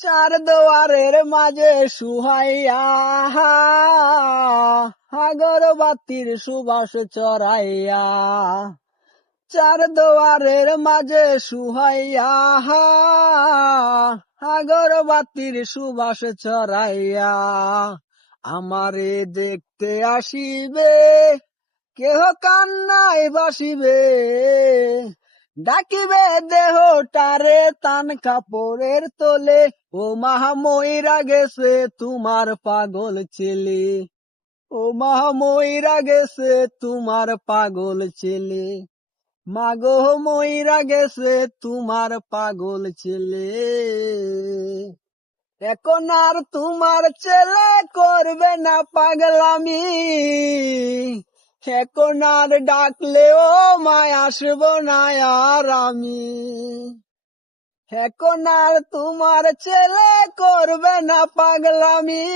চার দেওয়ারের মাঝে শুহাইয়া আগরবাতির সুবাস চড়াইয়া, চার দেওয়ারের মাঝে শুহাইয়া আগরবাতির সুবাস চড়াইয়া, আমারে দেখতে আসিবে কেহ কান্নায় বাসিবে, ডাকিবে দেহটারে তান কাপড়ের তোলে, ও মাহা মইরা গেছে তোমার পাগল ছেলে, ও মাহা মইরা গেছে তোমার পাগল ছেলে, মাগো মইরা গেছে তোমার পাগল ছেলে। এখন আর তোমার ছেলে করবে না পাগলামি, এখন আর ডাকলেও মায় আসব না আর আমি, এখন আর তোমার ছেলে করবে না পাগলামি,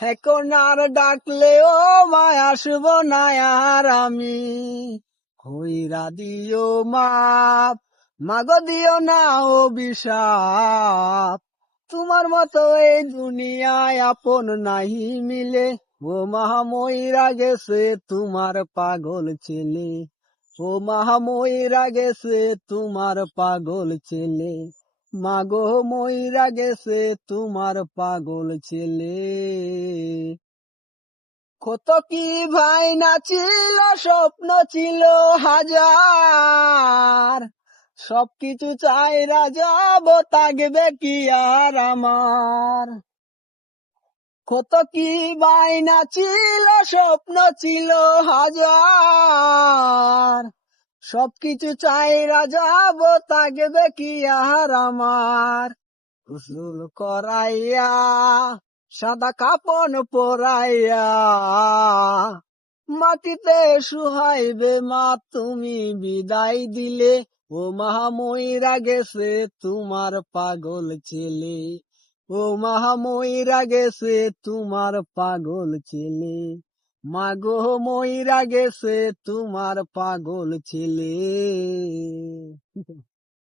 এখন আর ডাকলেও মায় আসব না আর আমি। কইরা দিও মাপ, মাগো দিও না অভিশাপ, তোমার মতো এই দুনিয়ায় আপন নাহি মিলে, ও মাহা মইরা গেছে তোমার পাগল ছেলে, ও মাহা মইরা গেছে তোমার পাগল ছেলে, মাগো মইরা গেছে তোমার পাগল ছেলে। কত কি ভাই না ছিল, স্বপ্ন ছিল হাজার, সবকিছু চাইরা যাব থাকবে কি আর আমার। কত কি বাইনা ছিল, স্বপ্ন ছিল হাজার, সবকিছু চাইরা যাব থাকবে কি আর আমার। গোসল করাইয়া সাদা কাপন পরাইয়া, মাটিতে শুহাইবে মা তুমি বিদায় দিলে, ও মাহা মইরা গেছে তোমার পাগল ছেলে, ও মাহা মইরা গেছে তোমার পাগল ছেলে, মাগো মইরা গেছে তোমার পাগল ছেলে।